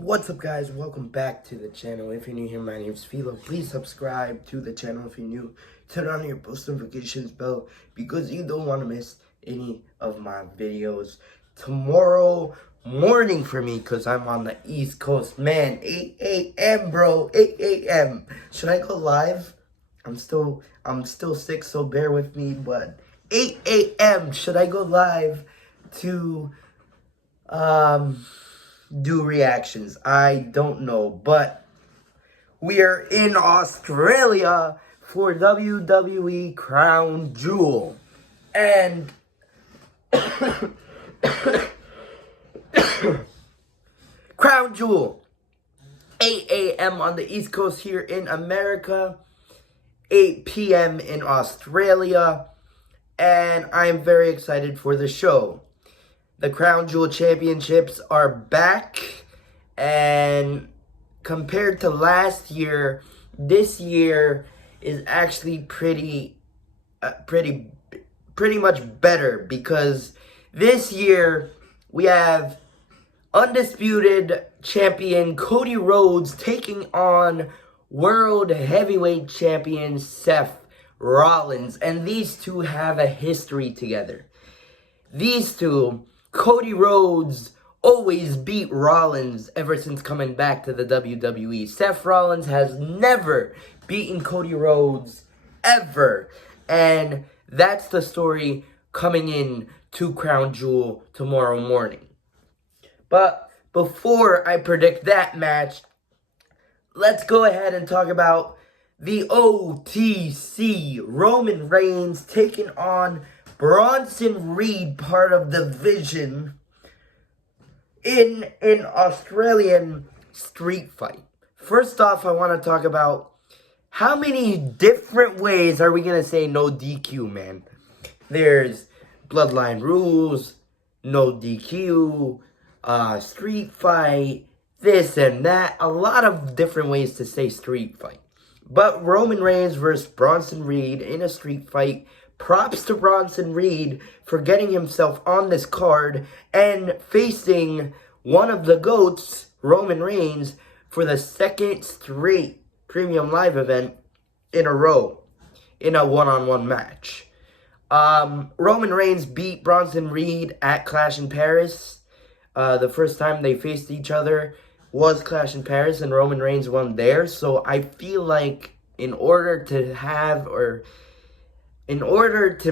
What's up, guys? Welcome back to the channel. If you're new here, my name is Philo. Please subscribe to the channel if you're new. Turn on your post notifications bell because you don't want to miss any of my videos. Tomorrow morning for me, because I'm on the East Coast. Man, 8 a.m. bro, 8 a.m. Should I go live? I'm still sick, so bear with me, but 8 a.m. Should I go live to do reactions? I don't know, but we are in Australia for WWE Crown Jewel. And Crown Jewel, 8 a.m. on the East Coast here in America, 8 p.m. in Australia, and I am very excited for the show. The Crown Jewel Championships are back, and compared to last year, this year is actually pretty much better, because this year we have undisputed champion Cody Rhodes taking on World Heavyweight Champion Seth Rollins, and these two have a history together. These two, Cody Rhodes always beat Rollins ever since coming back to the WWE. Seth Rollins has never beaten Cody Rhodes ever. And that's the story coming in to Crown Jewel tomorrow morning. But before I predict that match, let's go ahead and talk about the OTC. Roman Reigns taking on Bronson Reed, part of the Vision, in an Australian street fight. First off, I want to talk about how many different ways are we going to say no DQ, man? There's Bloodline Rules, no DQ, street fight, this and that. A lot of different ways to say street fight. But Roman Reigns versus Bronson Reed in a street fight. Props to Bronson Reed for getting himself on this card and facing one of the GOATs, Roman Reigns, for the second straight premium live event in a row in a one-on-one match. Roman Reigns beat Bronson Reed at Clash in Paris. The first time they faced each other was Clash in Paris, and Roman Reigns won there. So I feel like in order to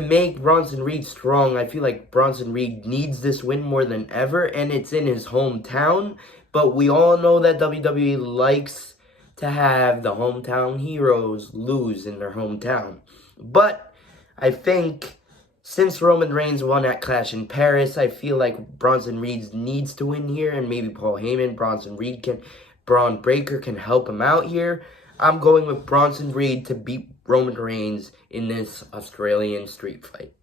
make Bronson Reed strong, I feel like Bronson Reed needs this win more than ever, and it's in his hometown. But we all know that WWE likes to have the hometown heroes lose in their hometown. But I think since Roman Reigns won at Clash in Paris, I feel like Bronson Reed needs to win here, and maybe Paul Heyman, Braun Breaker can help him out here. I'm going with Bronson Reed to beat Roman Reigns in this Australian street fight.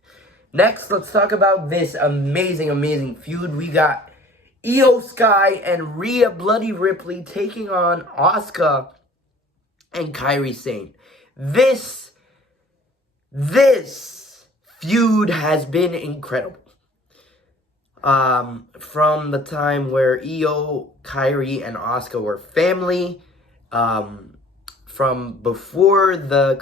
Next, let's talk about this amazing feud. We got Io Sky and Rhea Bloody Ripley taking on Asuka and Kairi Sane. This feud has been incredible. From the time where Io, Kairi, and Asuka were family, from before the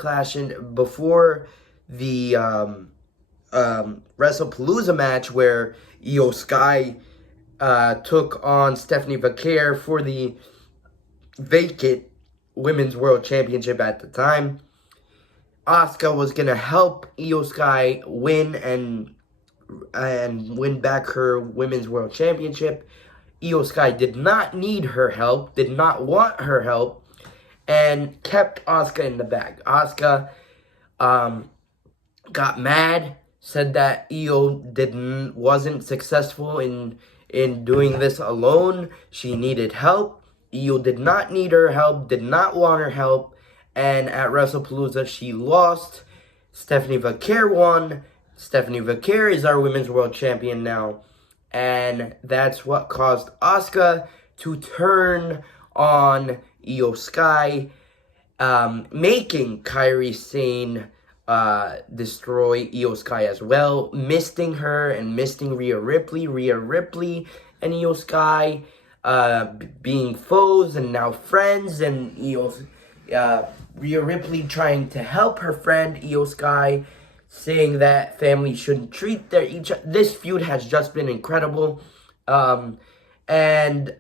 WrestlePalooza match where Io Sky took on Stephanie Vaquer for the vacant Women's World Championship at the time. Asuka was gonna help Io Sky win and win back her Women's World Championship. Io Sky did not need her help, did not want her help, and kept Asuka in the bag. Asuka got mad, said that Io wasn't successful in doing this alone. She needed help. Io did not need her help, did not want her help, and at WrestlePalooza she lost. Stephanie Vaquer won. Stephanie Vaquer is our Women's World Champion now, and that's what caused Asuka to turn on Io Sky, making Kairi Sane destroy Io Sky as well, misting her and misting Rhea Ripley. Rhea Ripley and Io Sky being foes and now friends, and Rhea Ripley trying to help her friend Io Sky, saying that family shouldn't treat this feud has just been incredible. And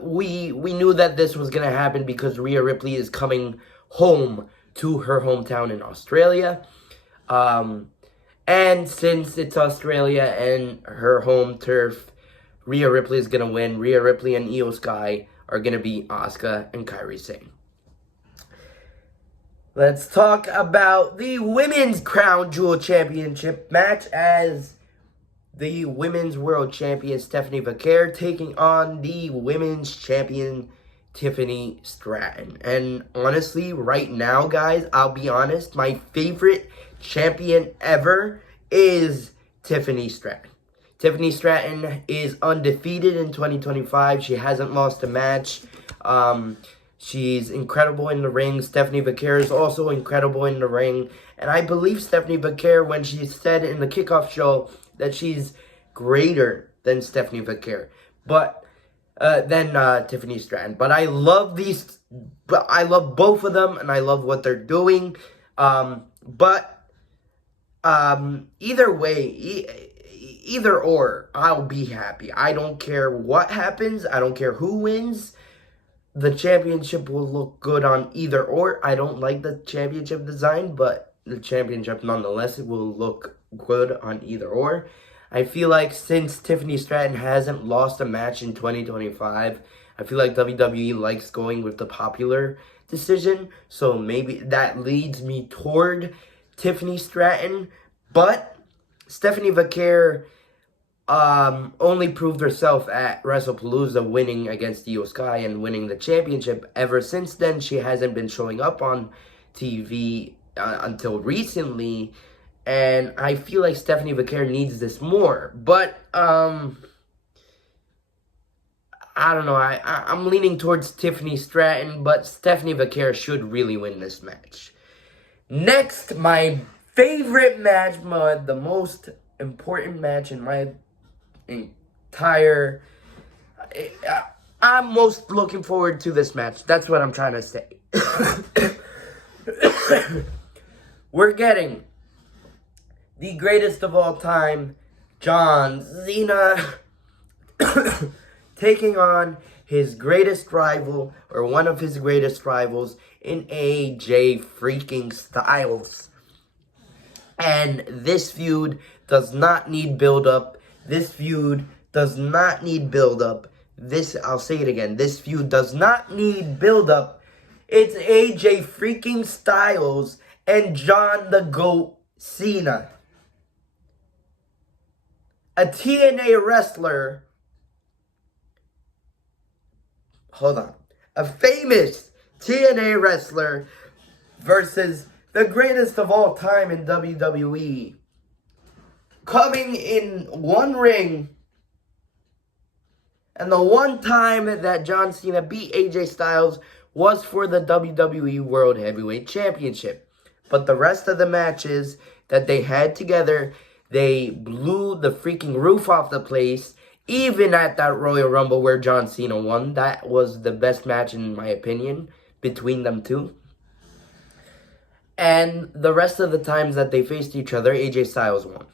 we knew that this was gonna happen because Rhea Ripley is coming home to her hometown in Australia. And since it's Australia and her home turf, Rhea Ripley is gonna win. Rhea Ripley and Io Sky are gonna beat Asuka and Kairi Sane. Let's talk about the Women's Crown Jewel Championship match, as the Women's World Champion Stephanie Vaquer taking on the Women's Champion Tiffany Stratton. And honestly, right now, guys, I'll be honest, my favorite champion ever is Tiffany Stratton. Tiffany Stratton is undefeated in 2025. She hasn't lost a match. She's incredible in the ring. Stephanie Vaquer is also incredible in the ring. And I believe Stephanie Vaquer when she said in the kickoff show that she's greater than Stephanie Vaquer. But than Tiffany Stratton. But I love both of them, and I love what they're doing. Either way, either or, I'll be happy. I don't care what happens. I don't care who wins. The championship will look good on either or. I don't like the championship design, but the championship nonetheless will look good on either or. I feel like since Tiffany Stratton hasn't lost a match in 2025, I feel like WWE likes going with the popular decision. So maybe that leads me toward Tiffany Stratton. But Stephanie Vaquer only proved herself at WrestlePalooza, winning against Io Sky and winning the championship. Ever since then, she hasn't been showing up on TV until recently, and I feel like Stephanie Vaquer needs this more. But I don't know. I'm leaning towards Tiffany Stratton, but Stephanie Vaquer should really win this match. Next, my favorite match, the most important match in my entire... I'm most looking forward to this match. That's what I'm trying to say. We're getting the greatest of all time, John Cena, taking on his greatest rival, or one of his greatest rivals, in AJ freaking Styles. And this feud does not need build-up. This feud does not need build-up. I'll say it again. This feud does not need build-up. It's AJ freaking Styles and John the GOAT Cena. A TNA wrestler. Hold on. A famous TNA wrestler versus the greatest of all time in WWE. Coming in one ring. And the one time that John Cena beat AJ Styles was for the WWE World Heavyweight Championship. But the rest of the matches that they had together, they blew the freaking roof off the place. Even at that Royal Rumble where John Cena won. That was the best match in my opinion between them two. And the rest of the times that they faced each other, AJ Styles won.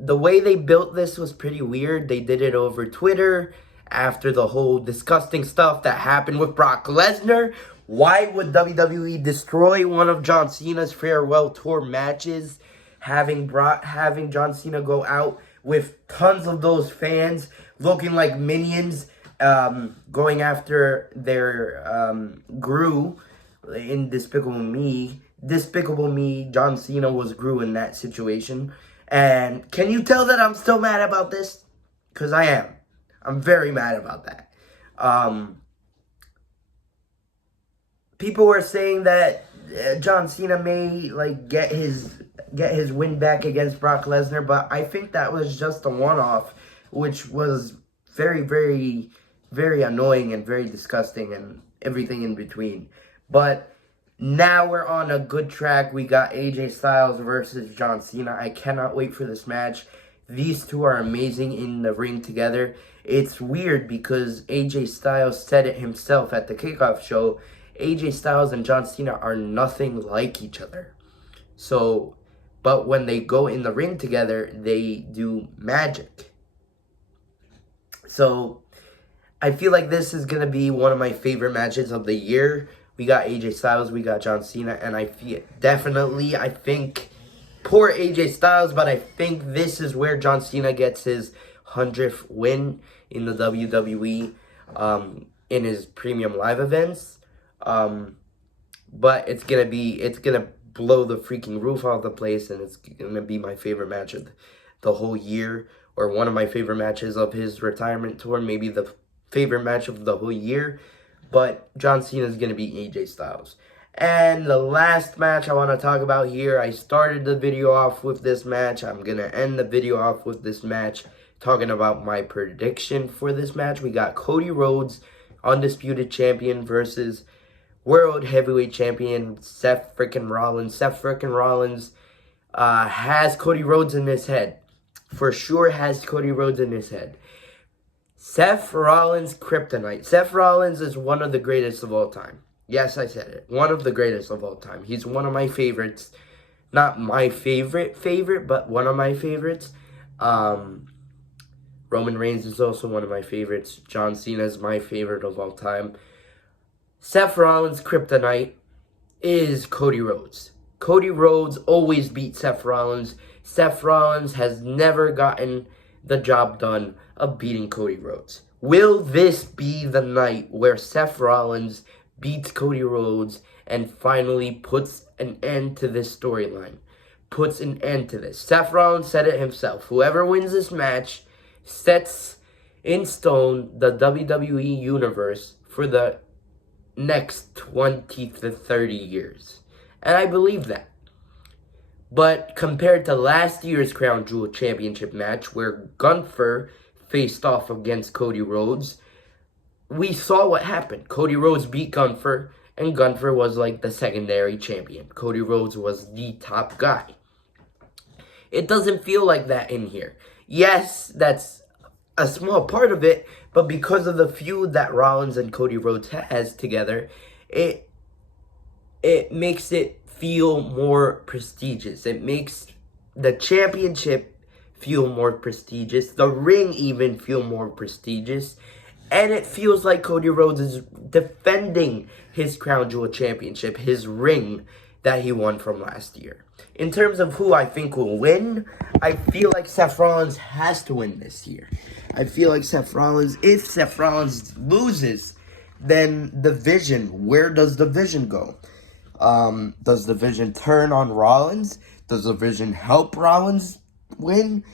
The way they built this was pretty weird. They did it over Twitter after the whole disgusting stuff that happened with Brock Lesnar. Why would WWE destroy one of John Cena's farewell tour matches, having John Cena go out with tons of those fans looking like minions, going after their Gru in Despicable Me. Despicable Me, John Cena was Gru in that situation. And can you tell that I'm still mad about this? Because I am. I'm very mad about that. People were saying that John Cena may get his win back against Brock Lesnar, but I think that was just a one-off, which was very, very, very annoying and very disgusting and everything in between. But now we're on a good track. We got AJ Styles versus John Cena. I cannot wait for this match. These two are amazing in the ring together. It's weird because AJ Styles said it himself at the kickoff show. AJ Styles and John Cena are nothing like each other. So, but when they go in the ring together, they do magic. So, I feel like this is going to be one of my favorite matches of the year. We got AJ Styles, we got John Cena, and I think, poor AJ Styles, but I think this is where John Cena gets his 100th win in the WWE in his premium live events. But it's going to blow the freaking roof off the place, and it's going to be my favorite match of the whole year, or one of my favorite matches of his retirement tour, maybe the favorite match of the whole year. But John Cena is going to be AJ Styles. And the last match I want to talk about here, I started the video off with this match. I'm going to end the video off with this match, talking about my prediction for this match. We got Cody Rhodes, undisputed champion, versus World Heavyweight Champion Seth freaking Rollins. Seth freaking Rollins has Cody Rhodes in his head. For sure has Cody Rhodes in his head. Seth Rollins' kryptonite. Seth Rollins is one of the greatest of all time. Yes, I said it. One of the greatest of all time. He's one of my favorites. Not my favorite, but one of my favorites. Roman Reigns is also one of my favorites. John Cena is my favorite of all time. Seth Rollins' kryptonite is Cody Rhodes. Cody Rhodes always beats Seth Rollins. Seth Rollins has never gotten the job done of beating Cody Rhodes. Will this be the night where Seth Rollins beats Cody Rhodes and finally puts an end to this storyline? Puts an end to this. Seth Rollins said it himself. Whoever wins this match sets in stone the WWE Universe for the next 20 to 30 years. And I believe that. But compared to last year's Crown Jewel Championship match, where Gunther faced off against Cody Rhodes, we saw what happened. Cody Rhodes beat Gunther, and Gunther was like the secondary champion. Cody Rhodes was the top guy. It doesn't feel like that in here. Yes, that's a small part of it, but because of the feud that Rollins and Cody Rhodes has together, it makes it feel more prestigious. It makes the championship feel more prestigious. The ring even feel more prestigious. And it feels like Cody Rhodes is defending his Crown Jewel Championship, his ring that he won from last year. In terms of who I think will win, I feel like Seth Rollins has to win this year. I feel like if Seth Rollins loses, then the vision, where does the vision go? Does the vision turn on Rollins? Does the vision help Rollins win?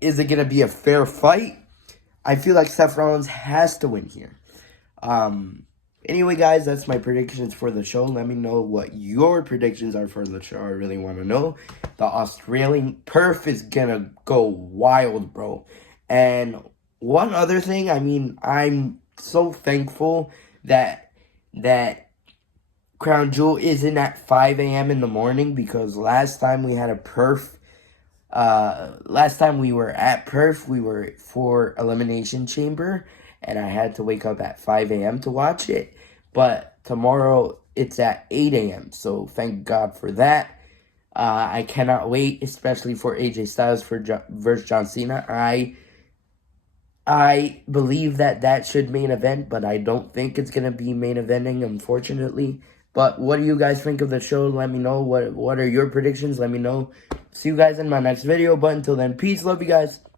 Is it going to be a fair fight? I feel like Seth Rollins has to win here. Anyway, guys, that's my predictions for the show. Let me know what your predictions are for the show. I really want to know. The Australian Perth is going to go wild, bro. And one other thing, I'm so thankful that Crown Jewel isn't at 5 a.m. in the morning, because last time we had a Perth, last time we were at Perth, we were for Elimination Chamber, and I had to wake up at 5 a.m. to watch it. But tomorrow it's at 8 a.m., so thank God for that. I cannot wait, especially for AJ Styles versus John Cena. I believe that should main event, but I don't think it's going to be main eventing, unfortunately. But what do you guys think of the show? Let me know. What are your predictions? Let me know. See you guys in my next video. But until then, peace. Love you guys.